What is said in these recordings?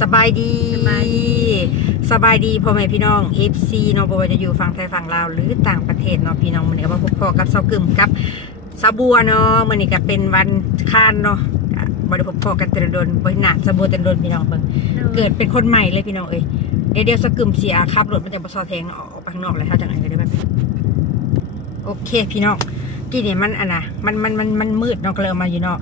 สบายดีสบายดีสบายดีพ่อแม่พี่น้อง FC เนาะบ่ว่าจะอยู่ฝั่งไทยฝั่งลาวหรือต่างประเทศเนาะพี่น้องมื้อนี้ก็มาพบพ่อกับเซากึมกับสาบัวเนาะมื้อนี้ก็เป็นวันค้านเนาะก็บ่ได้พบพ่อกันแต่ละโดนบ่เห็นหน้าสาบัวแต่ละโดนพี่น้องเบิ่งเกิดเป็นคนใหม่เลยพี่น้องเอ้ยเดี๋ยวเดี๋ยวสากึมสิอาขับรถมันจะบ่ซอแทงเนาะออกไปข้างนอกเลยเฮาจังได๋ก็ได้แบบโอเคพี่น้องที่นี่มันอันน่ะมันมันมันมันมืดเนาะก็เลยเอามาอยู่เนาะ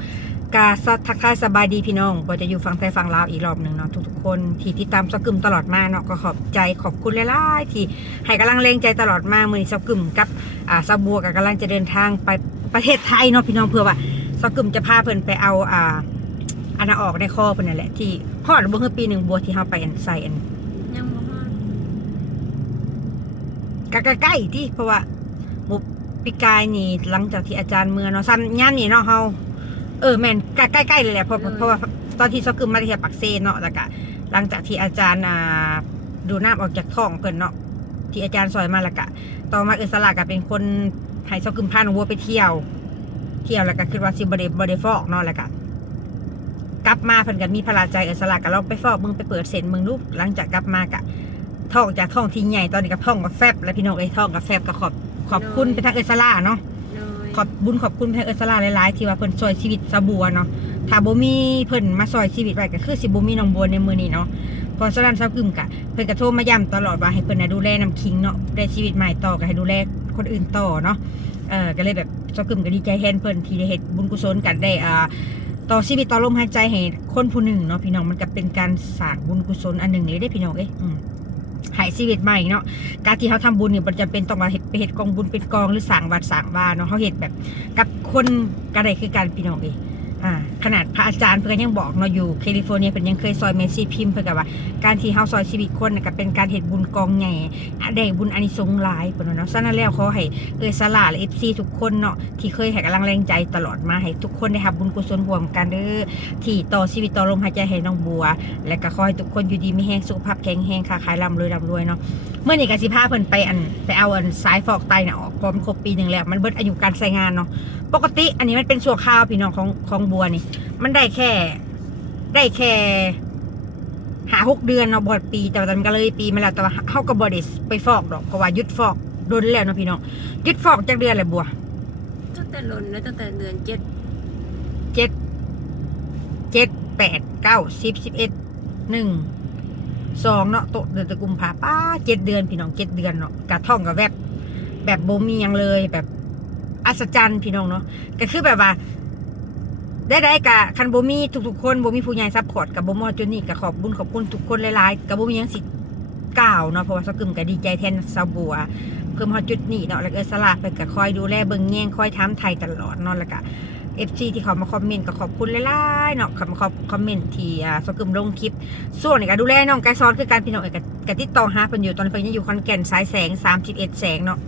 กาสทักทายสบายดีพี่น้องก็จะอยู่ฟังไทยฟังลาวอีกรอบหนึ่งเนาะทุกๆคนที่ติดตามสกึมตลอดมาเนาะก็ขอบใจขอบคุณหลายๆที่ให้กำลังแรงใจตลอดมามือนสกึมกับอ่าสาบัวกับกำลังจะเดินทางไปประเทศไทยเนาะพี่น้องเพื่อว่าสกึมจะพาเพิ่นไปเอาอ่าอันออกในคอเพิ่นนั่นแหละที่ฮอดบ่คือปีหนึ่งบัวที่เฮาไปอันใส่อันยังบ่ฮอดใกล้ๆที่เพราะว่าบุปีกายนี่หลังจากที่อาจารย์เมื่อเนาะซ้ำย่านนี่เนาะเฮา เออแม่นใกล้ๆเลยแหละเพราะเพราะว่าตอนที่ซอกึมมาที่ปักเซนเนาะแล้วก็หลังจากที่อาจารย์อ่าดูน้ำออกจากท้องเพิ่นเนาะที่อาจารย์ซอยมาแล้วก็ต่อมาเออสลาก็เป็นคนให้ซอกึมพาน้องวัวไปเที่ยว เที่ยวแล้วก็คิดว่าสิบ่ได้บ่ได้ฟอกเนาะแล้วก็กลับมาเพิ่นก็มีพลาใจเออสลาก็ลองไปฟอกมึงไปเปิดเซ็นมึงดูหลังจากกลับมากะท้องจากท้องที่ใหญ่ตอนนี้กับท้องกับแฟบแล้วพี่น้องไอ้ยท้องกับแฟบก็ขอบขอบคุณไปทางเอสลาเนาะโดย ขอบบุญขอบคุณไทเอสลาหลายๆ ที่ว่าเพิ่นซอยชีวิตสะบัวเนาะถ้าบ่มีเพิ่นมาซอยชีวิตไว้ก็คือสิบ่มีน้องบัวในมือนี้เนาะเพอฉะนั้นซาวกึมกะเพิ่นก็โทรมาย้ำตลอดว่าให้เพิ่นน่ะดูแลน้ำคิงเนาะได้ชีวิตใหม่ต่อก็ให้ดูแลคนอื่นต่อเนาะเออก็เลยแบบซาวกึมก็ดีใจแทนเพิ่นที่ได้เฮ็ดบุญกุศลกันได้อ่าต่อชีวิตต่อลมหายใจให้คนผู้หนึ่งเนาะพี่น้องมันก็เป็นการสร้างบุญกุศลอันหนึ่งเลยได้พี่น้องเอ้ยอืม หายชีวิตใหม่เนาะการที่เขาทำบุญเนี่ยมันจะเป็นต้องมาเห็ดไปเห็ดกองบุญเป็นกองหรือสั่งวัดสั่งวาเนาะเขาเห็ดแบบกับคนกระไรคือการพี่น้องเอง ขนาดพระอาจารย์เพื่อนยังบอกเนาอยู่แคลิฟอร์เนียเพื่อนยังเคยซอยเมสซี่พิมพ์เพื่อนกับว่า การที่เขาซอยชีวิตคนน่ะก็เป็นการเห็ดบุญกองใหญ่ได้บุญอานิสงส์หลายเพื่อนเนาะฉะนั้นแล้วขอให้เออสลาและเอฟซีทุกคนเนาะที่เคยให้กำลังแรงใจตลอดมาให้ทุกคนได้รับบุญกุศลร่วมกันเด้อที่ต่อชีวิตต่อลมหายใจให้น้องบัว และก็ขอให้ทุกคนอยู่ดีมีแห้งสุขภาพแข็งแรงค้าขายร่ำรวยร่ำรวยเนาะเมื่อนี้กสิพาเพิ่นไปอันไปเอาอันสายฟอกไตเนี่ยออกพร้อมครบปีหนึ่งแล้วมันเบิดอายุการใช้งานเนาะปกติอันนี้มันเป็นชั่วคราวพี่น้องของของบัวนี่มันได้แค่ ได้แค่หาหกเดือนเนาะบอดปี แต่ว่าตอนนนก็เลยปีมาแล้วแต่ว่าเฮาก็บ่ได้ไปฟอกดอกเพราะว่าหยุดฟอกโดนแล้วเนาะพี่น้องหยุดฟอกจากเดือนอะไรบัวตั้งแต่ลนแล้วตั้งแต่เดือนเจ็ดเจ็ดเจ็ดแปดเก้าสิบสิบเอ็ดหนึ่งสองเนาะโตะเดือนตะกุมภาป้าเจ็ดเดือนพี่น้องเจ็ดเดือนเนาะกะท่องกับแวบแบบโบมีหยังเลยแบบอัศจรรย์พี่น้องเนาะก็คือแบบว่า ได้ได้กะคันโบมีทุกๆคนโบมีผู้ใหญ่ซัพพอร์ตกับโบมอจนนี่กะขอบบุญขอบคุณทุกคนหลายๆกับโบมียังสิกล่าวเนาะเพราะว่าสกึมก็ดีใจแทนสาวบัวเพิ่มฮอดจุดนี้เนาะแล้วก็เออสลากเพิ่นก็คอยดูแลเบิ่งแย่งคอยถามไทยตลอดเนาะแล้วก็ FC ที่เขามาคอมเมนต์ก็ขอบคุณหลายๆเนาะเขามาคอมเมนต์ที่อ่าสกึมลงคลิป ส่วนนี่ก็ดูแลน้องไกซอนคือการพี่น้องเอกกติดต่อหาเพิ่นอยู่ตอนนี้เพิ่นยังอยู่ขอนแก่นสายแสง31แสงเนาะ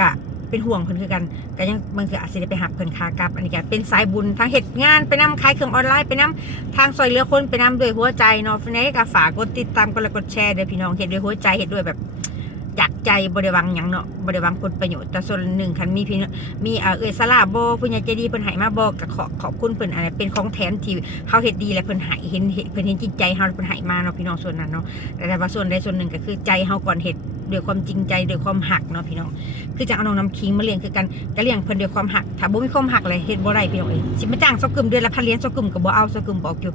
ก็ เป็นห่วงเพิ่นคือกันก็ยังบางทีอาจสิได้ไปหักเพิ่นคากลับ อันนี้ก็เป็นสายบุญทางเฮ็ดงานไปนำขายเครื่องออนไลน์ไปนำทางซอยเหลือคนไปนำด้วยหัวใจเนาะในก็ฝากกดติดตามกดไลค์กดแชร์เด้อพี่น้องเฮ็ดด้วยหัวใจเฮ็ดด้วยแบบจากใจบริวังหยังเนาะบริวังผลประโยชน์แต่ส่วนหนึ่งคันมีพี่มีเออสลาโบผู้ใหญ่ใจดีเพิ่นให้มาบอกก็ขอขอบคุณเพิ่นอันนี้เป็นของแถมที่เฮาเฮ็ดดีและเพิ่นให้เห็นเห็นเพิ่นเห็นจิตใจเฮาเพิ่นให้มาเนาะพี่น้องส่วนนั้นเนาะแต่ว่าส่วนใดส่วนหนึ่งก็คือใจเฮาก่อนเฮ็ด ด้วยความจริงใจด้วยความหักเนาะพี่น้องคือจะเอาน้องน้ำคิงมาเลี้ยงคือกันก็เลี้ยงเพิ่นด้วยความหักถ้าบ่มีความหักเลยเฮ็ดบ่ได้พี่น้องเอ้ยสิมาจ้างซอกกึมเดือนละพันเหรียญซอกกึมก็บ่เอาซอกกึมบอกอยู่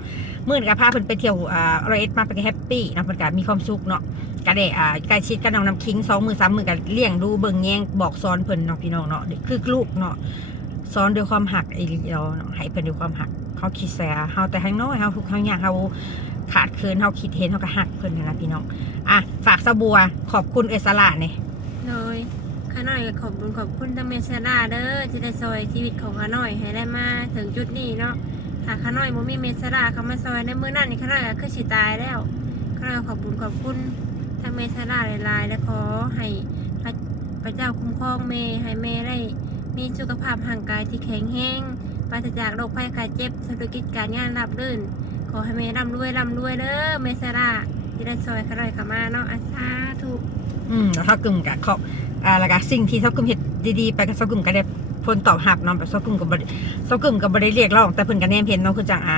มื้อนี้ก็พาเพิ่นไปเที่ยวอ่ารอยเอ็ดมาเพิ่นก็แฮปปี้เนาะเพิ่นก็มีความสุขเนาะก็ได้อ่าใกล้ชิดกับน้องน้ำคิงสองมือสามมือกันเลี้ยงดูเบิ่งแย่งบอกสอนเพิ่นเนาะพี่น้องเนาะคือลูกเนาะสอนด้วยความหักไอ้เราเนาะให้เพิ่นด้วยความหักเขาคิดแสเฮาแต่ข้างน้อยเฮาทุกครั้งอย่างเฮา ขาดเคินเฮาคิดเห็นเฮาก็หักเพิ่นนั่นะพี่น้องอะฝากสบัวขอบคุณเอสลาเนี่ยโดยข้าน้อยขอบคุณขอบคุณทั้งเมษดาเด้อที่ได้ซอยชีวิตของข้าน้อยให้ได้มาถึงจุดนี้เนาะหากข้าน้อยบ่มีเมษดาเขามาซอยในมื้อนั้นนี่ข้าน้อยก็คือสิตายแล้วข้าน้อยขอบคุณขอบคุณทั้งเมษดาหลายๆและขอให้พระเจ้าคุ้มครองเมยให้เมยได้มีสุขภาพร่างกายที่แข็งแรงปราศจากโรคภัยไข้เจ็บธุรกิจการงานราบรื่น อให้แม่ร่ำรวยร่ำรวยเด้อแมษดาที่ได้ซอยข้าน้อยขามาเนาะอาสาถูกอืมแล้วเท่ากึ่มกับเขาอ่าแล้วก็สิ่งที่เท่ากึ่มเห็ดดีๆ ไปกับเท่ากึ่มก็ได้ผลตอบหับเนาะแบบเท่ากึ่มกับบริเท่ากึ่มกับบริเรียกร้องแต่เพิ่นก็แนมเห็นเนาะคือจังอ่า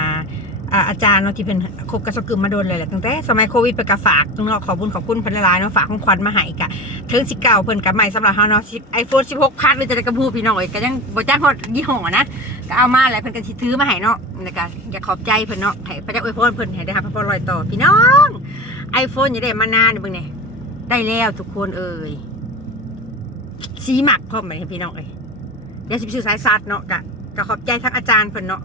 อาจารย์เนาะที่เป็นคบกับสกึมมาโดนเลยแหละตั้งแต่สมัยโควิดไปกะฝากเนาะขอบุญขอบคุณพิ่นหลายเนาะฝากของขวัญมาให้กะถึงสิเก่าเพิ่นกับใหม่สำหรับเฮาเนาะไอโฟน16พัดหรือจะได้กระพูพี่น้องเอ้ยก็ยังบ่จ้างฮอดยี่ห้อนะก็เอามาแล้วเพิ่นก็สิถือมาให้เนาะแล้วก็อยากขอบใจเพิ่นเนาะให้พระเจ้าอวยพรเพิ่นให้ได้ครับพระพรลอยต่อพี่น้องไอโฟนอย่าได้มานานเบิ่งนี่ได้แล้วทุกคนเอ้ยสีหมักพร้อมไหมพี่น้องเอ้ยเดี๋ยวสิไปซื้อสายซัดเนาะกะก็ขอบใจทั้งอาจารย์เพิ่นเนาะ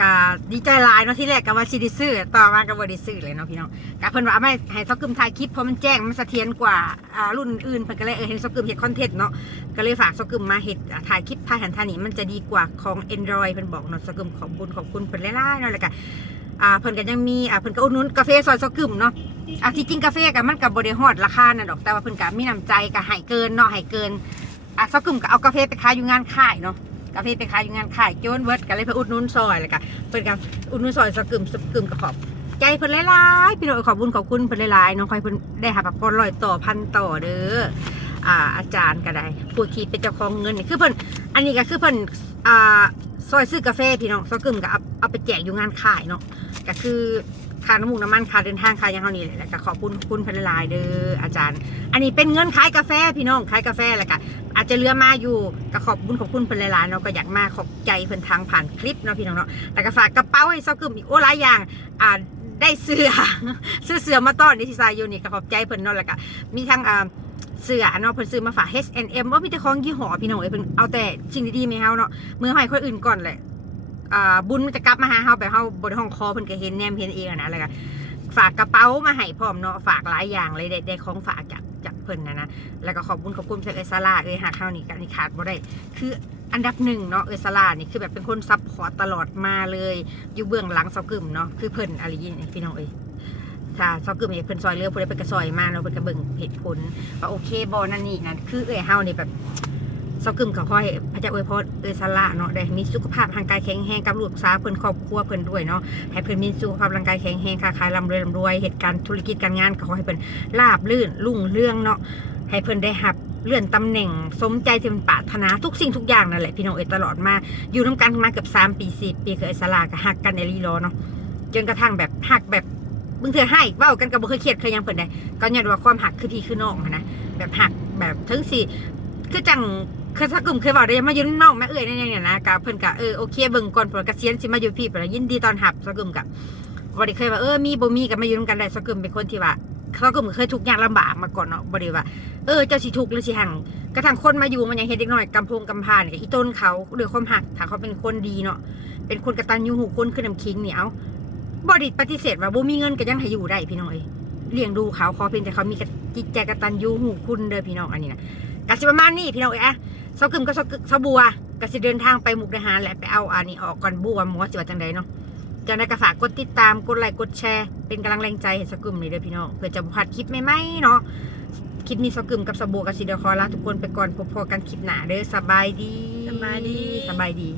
กะดีใจหลายเนาะที่แรกก็ว่าสิได้ซื้อต่อมาก็บ่ได้ซื้อเลยเนาะพี่น้องกะเพิ่นว่าเอาไม่ให้ซอกกึมถ่ายคลิปเพราะมันแจ้งมันเสถียรกว่าอ่ารุ่นอื่นเพิ่นก็เลยเออเห็นซอกกึมเฮ็ดคอนเทนต์เนาะก็เลยฝากซอกกึมมาเฮ็ดถ่ายคลิปถ่ายหันทานี้มันจะดีกว่าของ Android เพิ่นบอกเนาะซอกกึมขอบคุณขอบคุณเพิ่นหลายๆเนาะแล้วก็อ่าเพิ่นก็ยังมีอ่าเพิ่นก็อุดหนุนกาแฟซอยซอกกึมเนาะอะที่จริงกาแฟก็มันก็บ่ได้ฮอดราคานั่นดอกแต่ว่าเพิ่นก็มีน้ำใจก็ให้เกินเนาะให้เกินอะซอกกึมก็เอากาแฟไปขายอยู่งานค่ายเนาะ กาแฟไปขายอยู่งานค่ายโจนเวิร์ดก็เลยไปอุดนุนซอยแล้วก็เพิ่นกับอุดนุนซอยสกึมสกึมกระขอบใจเพิ่นหลายๆพี่น้องขอบคุญขอบคุณเพิ่นหลายๆน้องคอยเพิ่นได้หาแบบพอร้อยต่อพันต่อเด้ออ่าอาจารย์ก็ได้ผู้ที่เป็นเจ้าของเงินนี่คือเพิ่นอันนี้ก็คือเพิ่นอ่าซอยซื้อกาแฟพี่น้องสกึมก็เอาเอาไปแจกอยู่งานขายเนาะก็คือค่าน้ำมูกน้ำมันค่าเดินทางค่ายังเท่านี้แหละก็ขอบคุณขอบคุณเพิ่นหลายๆเด้ออาจารย์ อันนี้เป็นเงินขายกาแฟพี่น้องขายกาแฟแล้วก็ อาจจะเลือมาอยู่ก็ขอบคุณขอบคุณเพิ่นหลายๆเนาะก็อยากมาขอบใจเพิ่นทางผ่านคลิปเนาะพี่น้องเนาะแต่ก็ฝากกระเป๋าให้เซอกึมอีกโอ้หลายอย่างอ่าได้เสื้อเสื้อเสื้อมาต้อนนิติสายอยู่นี่ก็ขอบใจเพิ่นเนาะแล้วก็มีทั้งอ่าเสื้อเนาะเพิ่นซื้อมาฝาก H&M ว่ามีแต่ของยี่ห้อพี่น้องเอ้ยเพิ่นเอาแต่สิ่งดีๆมาให้เฮาเนาะมือให้คนอื่นก่อนแหละอ่าบุญมันจะกลับมาหาเฮาแบบเฮาบ่ได้ห้องคอเพิ่นก็เห็นแนมเห็นเองอะนะแล้วก็ฝากกระเป๋ามาให้พร้อมเนาะฝากหลายอย่างเลยได้ได้ของฝากจาก จากเพิ่นนะนะแล้วก็ขอบคุณขอบคุณเพิ่นเอซาลาเอยหาข้าวนี่กันี่ขาดบ่ได้คืออันดับหนึ่งเนาะเอซาลานี่คือแบบเป็นคนซับพอร์ตตลอดมาเลย อยู่เบื้องหลังเสากึ่มเนาะคือเพิ่นอะไรยินนี่พี่น้องเอ้ยถ้าเสากึ่มเนี่ยเพิ่นซอยเรือเพิ่นได้เป็นกระซอยมาเนาะเพิ่นก็เบิ่งเหตุผลว่าโอเคบอนั่นนี่นั่นคือเอ้ยเฮานี่แบบ เซากึมก็ขอให้พระเจ้าอวยพรเอยซาลาเนาะได้มีสุขภาพร่างกายแข็งแรงกับลูกสาวเพิ่นครอบครัวเพิ่นด้วยเนาะให้เพิ่นมีสุขภาพร่างกายแข็งแรงค้าขายร่ำรวยร่ำรวยเหตุการณ์ธุรกิจการงานก็ขอให้เพิ่นราบรื่นรุ่งเรืองเนาะให้เพิ่นได้รับเลื่อนตำแหน่งสมใจที่มันปรารถนาทุกสิ่งทุกอย่างนั่นแหละพี่น้องเอยตลอดมาอยู่น้ำกันมาเกือบสามปีสี่ปีเคยสลากับหักกันในรีรอเนาะจนกระทั่งแบบหักแบบมึงเถื่อให้เบ้ากันกับบ่เคยเครียดเคยยังเพิ่นได้ก็ยอดว่าความหักคือพี่คือน้องนะแบบหักแบบถึงสิคือจัง คือถ้ากลุ่มเคยบอกได้มาอยู่นองแม่เอ้ยนั่นเนี่ยนะกับเพิ่นก็เออโอเคเบิ่งก่อนเพิ่นเกษียณสิมาอยู่พี่เพิ่นยินดีตอนหับสักกลุ่มกับบ่ได้เคยว่าเออมีบ่มีก็มาอยู่นกันได้สักกลุ่มเป็นคนที่ว่าเขากลุ่มเคยทุกข์ยากลำบากมาก่อนเนาะบ่ได้ว่าเออเจ้าสิทุกข์หรือสิหังกระทั่งคนมาอยู่มันยังเฮ็ดเด็กน้อยกำพงกำพาเนี่ยอีต้นเขาด้วยความหักถ้าเขาเป็นคนดีเนาะเป็นคนกระตัญญูหูคนคือน้ำคิงเนี่ยเอาบอดิปฏิเสธว่าบ่มีเงินก็ยังให้อยู่ได้พี่น้องเอ้ยเลี้ยงดูเขาขอเพียงแต่เขามีจิตใจกตัญญูหูคุณเด้อพี่น้องอันนี้นะ กสิประมาณนี้พี่น้องเอ้ยอะเสากึมก็เสากึเสาบัวกสิเดินทางไปมุกดาหารแหละไปเอาอันนี้ออกก่อนบัวหมอสิว่าจังใดเนาะจังได้ก็ฝากกดติดตามกดไลค์กดแชร์เป็นกำลังแรงใจให้เสากึมนี่เด้อพี่น้องเพื่อจะบ่พลาดคลิปใหม่ๆเนาะคลิปนี้สกึมกับสบู่กับซีเดอคอลาทุกคนไปก่อนพบพอกันคลิปหนาเด้อสบายดีสบายดีสบายดี